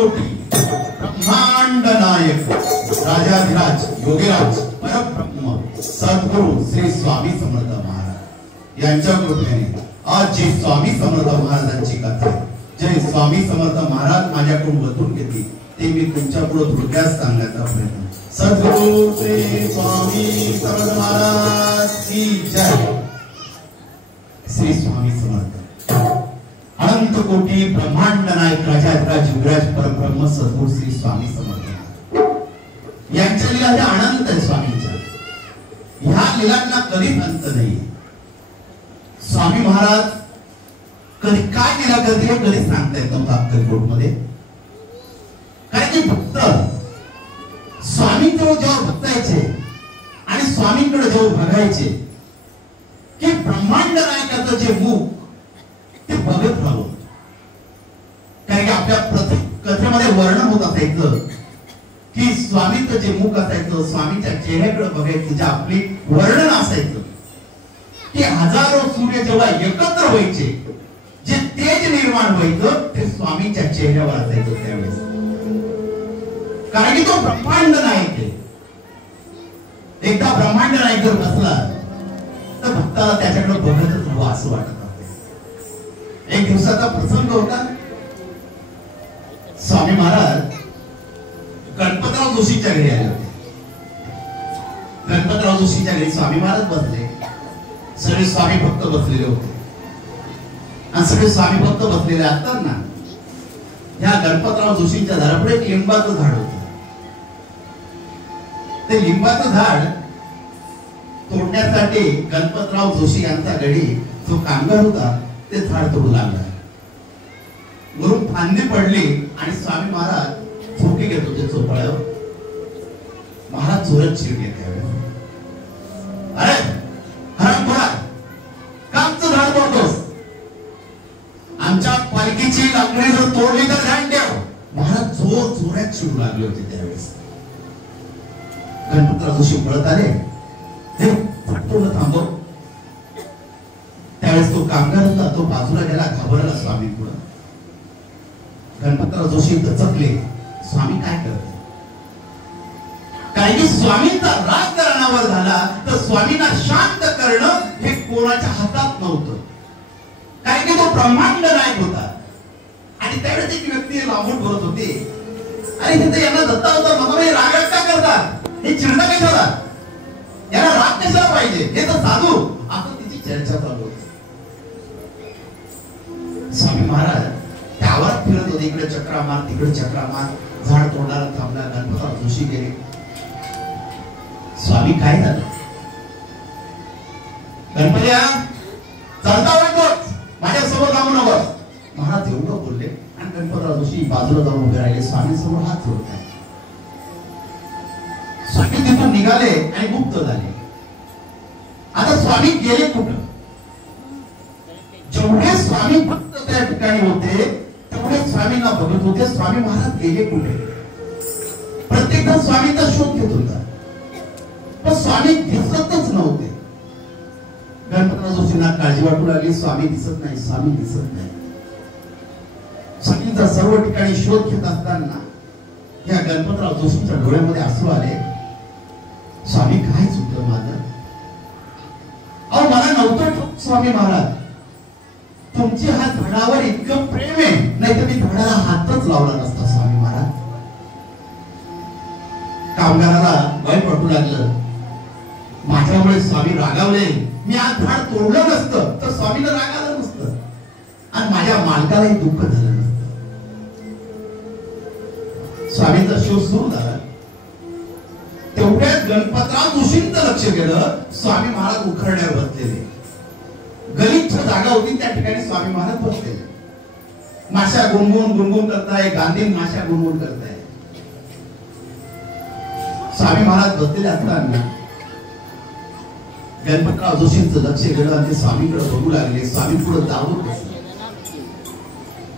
कोटी ब्रह्मांड नायक राजाधिराज योगीराज परब्रह्म सद्गुरु श्री स्वामी समर्थ महाराज यांच्या कृपेने आज जी स्वामी समर्थ महाराजांची कथा जे स्वामी समर्थ महाराज माझ्याकडून वतून घेतली ते मी तुमच्या पुढे थोडक्यात सांगण्याचा प्रयत्न. सद्गुरु श्री स्वामी समर्थ महाराज की जय. श्री स्वामी समर्थ अनंत कोटी ब्रह्मांड नायक राजाधिराज योगीराज परब्रह्म सद्गुरु श्री स्वामी समर्थ यांच्या लीला ह्या अनंत आहे. स्वामींच्या ह्या लीलांना कधीच अंत नाही. स्वामी महाराज कधी काय लीला करते हे कधी सांगता येत नव्हतं अक्कलकोट मध्ये. कारण की भक्त स्वामींजवळ जेव्हा भक्तायचे आणि स्वामींकडे जेव्हा बघायचे की ब्रह्मांड नायकाचं जे मुख ते बघत राहावं. कारण की आपल्या प्रत्येक कथेमध्ये वर्णन होत असायचं की स्वामींचं जे मुख असायचं स्वामींच्या चेहऱ्याकडे बघायचं जे आपली वर्णन असायचं की हजारो सूर्य जेव्हा एकत्र व्हायचे जे तेज निर्माण व्हायचं ते स्वामींच्या चेहऱ्यावर असायचं त्यावेळेस. कारण की तो ब्रह्मांड नायक आहे. एकदा ब्रह्मांड नायक जर बसला तर भक्ताला त्याच्याकडे बघतच हवं असं वाटत. एक दिवसाचा प्रसंग होता. स्वामी महाराज गणपतराव जोशीच्या घरी आले होते. गणपतराव जोशीच्या घरी स्वामी महाराज बसले. सगळे स्वामी भक्त बसलेले होते आणि सगळे स्वामी भक्त बसलेले असताना या गणपतराव जोशींच्या झाडापुढे एक लिंबाचं झाड होतं. ते लिंबाचं झाड तोडण्यासाठी गणपतराव जोशी यांचा गडी जो कामगार होता ते झाड तोडू लागला. वरून फांदी पडली आणि स्वामी महाराज झोके घेत होते चोपाळ्यावर. महाराज जोरात चिडले त्यावेळेस. अरे हरम कामचं झाड तोडतोस. आमच्या पालखीची लाकडी जर तोडली तर ध्यान ठेव. महाराज जोरात चिडू लागले होते त्यावेळेस. गणपतराव जोशी पळत आले. हे फटतोड थांबव. त्यावेळेस तो कामगार होता तो बाजूला गेला घाबरला स्वामी पुढे. गणपतराव जोशी दचकले. स्वामी काय करते. कारण की स्वामींचा राग करण्यावर झाला तर स्वामींना शांत करणं हे कोणाच्या हातात नव्हतं. कारण की तो ब्रह्मांड नायक होता. आणि त्यावेळेस एक व्यक्ती लांबून बोलत होती अरे तिथे यांना दत्ता होता मग राग का करतात. हे चिरडा कशाला. यांना राग कशाला पाहिजे. हे तर साधू. आता तिची चर्चा चालू होती. स्वामी महाराज त्यावर फिरत होते. इकडे चक्रा मार तिकडे चक्रा मार. झाड तोडणारा थांबला. गणपतराव जोशी गेले. स्वामी काय झालं. गणपत्या चढता वाटतोच माझ्या समोर जाऊ नकोस. महाराज एवढं बोलले आणि गणपतराव जोशी बाजूला जाऊन उभे राहिले. स्वामी समोर हात जोडताय. स्वामी तिथून निघाले आणि मुक्त झाले. आता स्वामी गेले कुठं. जेवढे स्वामी भक्त त्या ठिकाणी होते तेवढे स्वामींना बघत होते. स्वामी महाराज गेले कुठे. प्रत्येक जण स्वामींचा शोध घेत होता पण स्वामी दिसतच नव्हते. गणपतराव जोशींना काळजी वाटू लागली. स्वामी दिसत नाही स्वामी दिसत नाही. स्वामींचा सर्व ठिकाणी शोध घेत असताना या गणपतराव जोशींच्या डोळ्यामध्ये अश्रू आले. स्वामी काय चुकलं माझं. अहो मला नव्हतं स्वामी महाराज. तुमची हा झाडावर इतकं प्रेम आहे नाही तर मी झाडाला हातच लावला नसता स्वामी महाराज. कामगाराला वाईट वाटू लागलं. माझ्यामुळे स्वामी रागावले. मी आज झाड तोडलं नसतं तर स्वामीला राग आला नसतं आणि माझ्या मालकालाही दुःख झालं नसतं. स्वामींचा शोध सुरू झाला. तेवढ्यात गणपतराव जोशींचं लक्ष गेलं. स्वामी महाराज उखरड्यावर बसलेले. गलिच्छ जागा होती त्या ठिकाणी स्वामी महाराज बसलेले. माशा गुणगुण गुणगुण करताय. गांधी माशा गुणगुण करताय. स्वामी महाराज बसलेले असताना गणपतराव जोशींचं लक्ष गेलं आणि ते स्वामींकडे बघू लागले. स्वामी पुढे जाऊन बसले.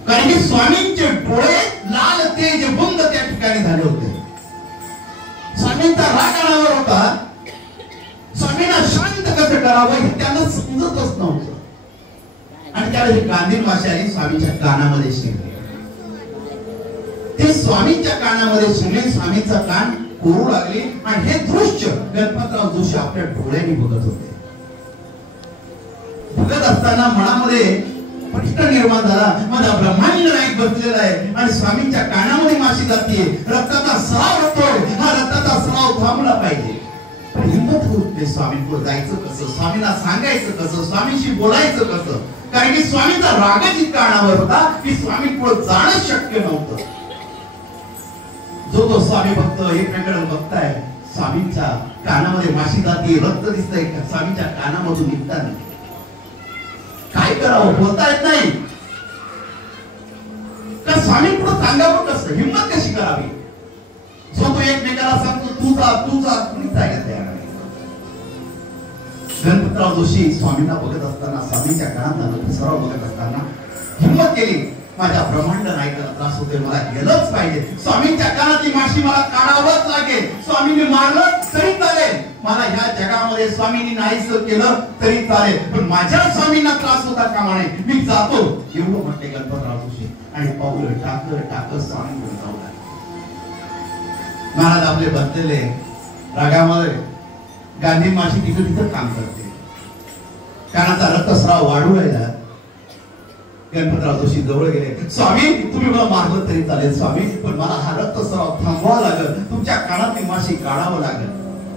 कारण की स्वामींचे डोळे लाल तेज बुंद त्या ठिकाणी झाले होते. स्वामींचा राग आणावर होता. स्वामींना शांत कसं करावं हे त्यांना समजतच नव्हतं. आणि त्यावेळी गांधी माशाने स्वामींच्या कानामध्ये शिरले. ते आणि स्वामींच्या कानामध्ये शिवलिंग स्वामींचा कान कोरू लागले आणि हे दृश्य गणपतराव जोशी आपल्या डोळ्यांनी बघत होते. बघत असताना मनामध्ये प्रश्न निर्माण झाला, माझा ब्रह्मांड नायक बसलेला आहे आणि स्वामींच्या कानामध्ये माशी जाते, रक्ताचा स्राव होतोय, हा रक्ताचा स्राव थांबला पाहिजे. पण हिंमत होत नाही स्वामींकडे जायचं कसं, स्वामींना सांगायचं कसं, स्वामींशी बोलायचं कसं, कारण की स्वामींचा रागच इतका अनावर होता की स्वामींकडे जाणं शक्य नव्हतं. जो तो स्वामी भक्त एकमेकांकडे बघताय, स्वामींच्या कानामध्ये माशी जाते, रक्त दिसतंय स्वामींच्या कानामधून निघताना. काय करावं, बोलता येत नाही. तर स्वामींकडे सांगावं कसं, हिंमत कशी करावी. जो तो एकमेकाला सांगतो तू जा कुणी जायला तयार नाही. गणपतराव जोशी स्वामींना बघत असताना, स्वामींच्या कानात सराव बघत असताना हिंमत केली, माझ्या ब्रह्मांड नायकाला त्रास होतोय, मला गेलंच पाहिजे. स्वामींच्या कानातली माशी मला काढावंच लागेल. स्वामींनी मारलं तरी चालेल, मला ह्या जगामध्ये स्वामींनी नाहीच केलं तरी चालेल, पण माझ्या स्वामींना त्रास होता कामा नये, मी जातो. एवढं म्हटले गणपतराव जोशी आणि पाऊल टाकत स्वामी घेऊन जाऊ लागले. महाराज आपले बसलेले रागामध्ये, गांधी माशी तिथं काम करते, कानाचा रक्तस्राव वाढू राहिला. गणपतराव जोशी जवळ गेले, स्वामी तुम्ही मला मारलं तरी चालेल स्वामी, पण मला हा रक्तस्राव थांबवावा लागेल, तुमच्या कानातली माशी काढावं लागेल.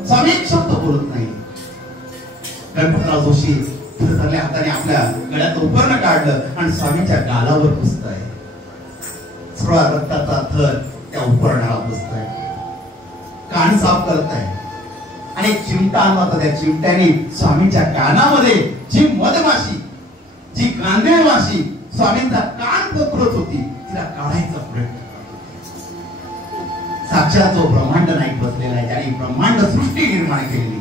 स्वामी एक शब्द बोलत नाही. गणपतराव जोशी धरल्या हाताने आपल्या गळ्यात उपकरण काढलं आणि स्वामींच्या गालावर पुसताय. थोडा रक्ताचा थर त्या उपकरणाला पुसताय, कान साफ करताय आणि एक चिमटा आणला होता. त्या चिमट्याने स्वामींच्या कानामध्ये जी मधमाशी, जी गांधीळ माशी स्वामींचा कान पकडत होती, तिला काढायचा प्रयत्न. साक्षात जो ब्रह्मांड नायक बसलेला आहे, त्याने ब्रह्मांड सृष्टी निर्माण केलेली.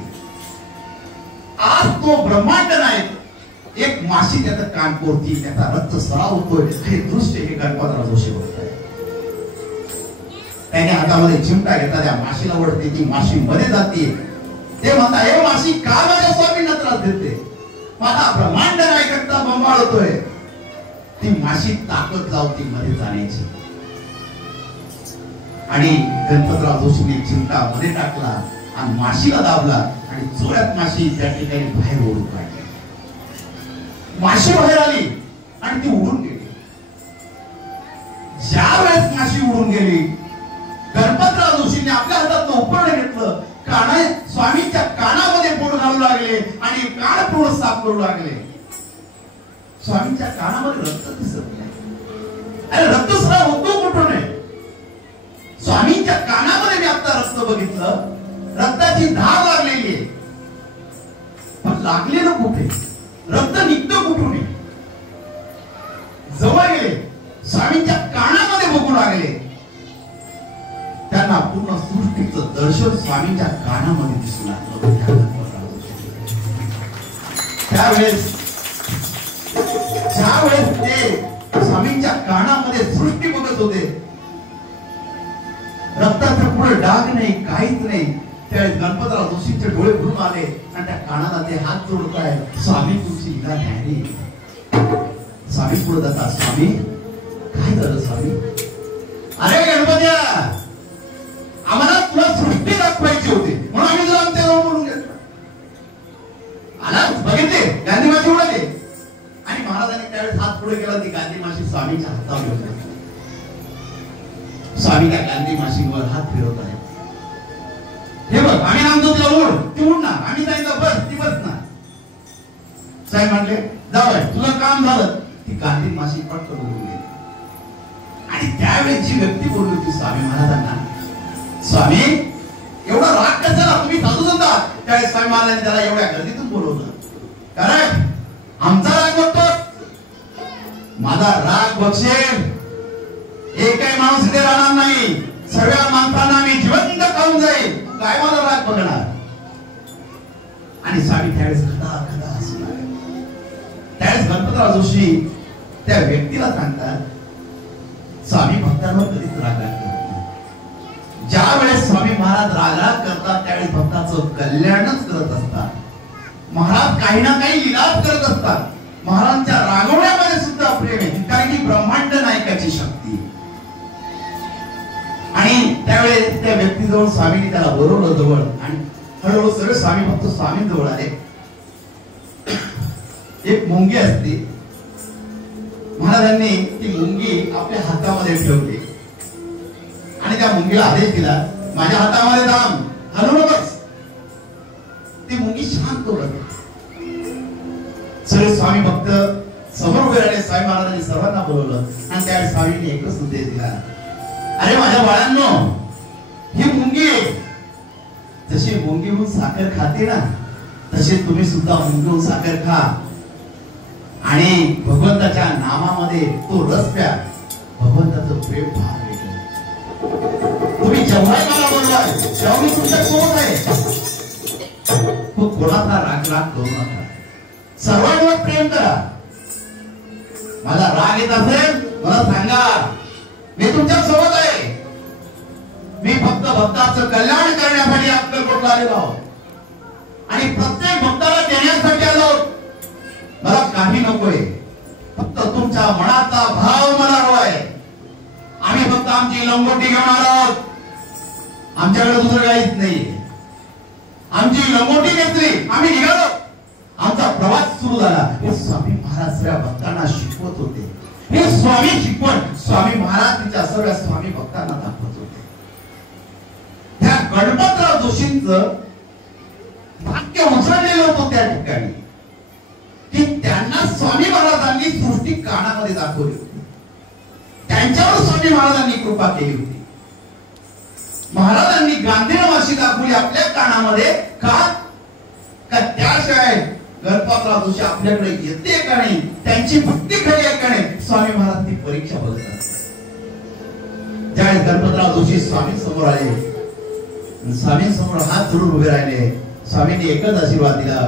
आज तो ब्रह्मांड नायक एक माशी त्याचा कान कोरती, त्याचा रक्त स्राव होतोय, हे दृश्य हे गणपतराव जोशी बघताय. त्याने हातामध्ये चिमटा घेतला, त्या माशीला ओढते, ती माशी मध्ये जाते. ते म्हणता, हे माशी का माझ्या स्वामींना त्रास देते, माझा ब्रह्मांड नायकांचा बंबाळ होतोय. ती माशी ताकद लावती मध्ये जाण्याची आणि गणपतराव जोशीने चिमटा मध्ये टाकला आणि माशीला दाबला आणि जोरात माशी त्या ठिकाणी बाहेर ओढून काढली. माशी बाहेर आली आणि ती उडून गेली. ज्या वेळेस माशी उडून गेली, गणपतराव जोशीने आपल्या हातात उपकरण घेतलं, स्वामींच्या कानामध्ये बोट घालू लागले आणि कान पूर्ण साफ करू लागले. स्वामींच्या कानामध्ये रक्त दिसत नाही, अरे रक्तस्राव होतो कुठून आहे. स्वामींच्या कानामध्ये मी आता रक्त बघितलं, रक्ताची धार लागलेली आहे, पण लागलेलं कुठे, रक्त निघतं कुठून आहे. जवळ गेले, स्वामींच्या कानामध्ये बघू लागले, त्यांना पूर्ण सृष्टीचं दर्शन स्वामींच्या कानामध्ये दिसू लागलं. त्यावेळेस ज्यावेळेस ते स्वामींच्या कानामध्ये सृष्टी बघत होते, रक्ताचा पुढे डाग नाही, काहीच नाही, त्यावेळेस गणपतराव जोशीचे डोळे भरून आले आणि त्या कानाला ते हात जोडताय, स्वामी तुमची इला न्यारी. स्वामी पुढे जातात, स्वामी काय झालं स्वामी. अरे गणपत्या, आम्हाला तुला सृष्टी दाखवायची होती म्हणून आम्ही तुला आमच्या जवळ बोलून घेतलं. आला बघितले, गांधी माशी उडाले आणि महाराजांनी त्यावेळेस हात पुढे केला, ती गांधी माशी स्वामीच्या हातावर घेतली. स्वामी त्या गांधी माशीवर हात फिरवत आहे. हे बघ, आम्ही नामतो तिला ओढ, ती उडणार, आम्ही सांगितलं बस, ती बसणार. साहेब म्हणले, जाऊ तुझं काम झालं. ती गांधी माशी पटकन उडून गेली आणि त्यावेळेस जी व्यक्ती बोलली होती स्वामी महाराजांना, स्वामी एवढा राग कशाला, तुम्ही साधू संत आहात. त्यावेळेस स्वामी महाराजांनी त्याला एवढ्या गर्दीतून बोलवलं. कारण आमचा राग बघतो, माझा राग बघशील, एकही माणूस इथे राहणार नाही, सर्व माणसांना मी जिवंत खाऊन जाईल, काय माझा राग बघणार. आणि स्वामी त्यावेळेस खदा हसणार. त्यावेळेस गणपतराव जोशी त्या व्यक्तीला सांगतात, स्वामी भक्तांवर कधीच राग करत नाही. ज्या वेळेस स्वामी महाराज राग करतात, त्यावेळेस भक्ताचं कल्याणच करत असतात. महाराज काही ना काही इलाज करत असतात. महाराजांच्या रागवण्यामध्ये सुद्धा प्रेम आहे, कारण की ब्रह्मांड नायकाची शक्ती. त्यावेळेस त्या व्यक्तीजवळ स्वामींनी त्याला बोलवलं जवळ आणि हळूहळू सगळे स्वामी भक्त स्वामींजवळ आले. एक मुंगी असते, महाराजांनी ती मुंगी आपल्या हातामध्ये ठेवली आणि त्या मुंगीला आदेश दिला, माझ्या हातामध्ये थांब, हलू नकोस. ती मुंगी शांत उडत. सगळे स्वामी भक्त समोर उभे राहिले. स्वामी महाराजांनी सर्वांना बोलवलं आणि त्यावेळी स्वामींनी एकच संदेश दिला, अरे माझ्या बाळांनो, ही मुंगी जशी मुंगीहून साखर खाते ना, तसे तुम्ही सुद्धा मुंगीहून साखर खा आणि भगवंताच्या नामामध्ये तो रस प्या. भगवंताचं प्रेम फार वेगळं. तुम्ही जेव्हाही मला बोलवाल तेव्हा मी तुमच्या सोबत आहे. तो कोणाचा राग करू नका, सर्वांवर प्रेम करा. मला राग येत असेल मला सांगा, मी तुमच्या सोबत आहे. मी फक्त भक्ताचं कल्याण करण्यासाठी अक्कलकोटला आलेलो आहोत आणि प्रत्येक भक्ताला देण्यासाठी आलो. मला काही नकोय, फक्त तुमच्या मनाचा भाव मला हवाय. आम्ही फक्त आमची लंगोटी घेऊन आलो, आमच्याकडे दुसरं काहीच नाही. आमची लंगोटी घेतली, आम्ही निघालो, आमचा प्रवास सुरू झाला. हे स्वामी महाराज सगळ्या भक्तांना शिकवत होते. हे स्वामी शिकवण स्वामी महाराज तिच्या सगळ्या स्वामी भक्तांना दाखवत होते. त्या गणपतराव जोशींचं वाक्य उसळलेलं होतं त्या ठिकाणी की त्यांना स्वामी महाराजांनी सृष्टी कानामध्ये दाखवली होती. त्यांच्यावर स्वामी महाराजांनी कृपा केली होती. महाराजांनी गांधीवाशी दाखवली आपल्या कानामध्ये का त्याशिवाय गणपतराव जोशी आपल्याकडे येते का नाही, त्यांची भक्ती खरी आहे का नाही, स्वामी महाराज ती परीक्षा बघतात. ज्यावेळेस गणपतराव जोशी स्वामी समोर आले, स्वामी समोर हात जोडून उभे राहिले, स्वामींनी एकच आशीर्वाद दिला,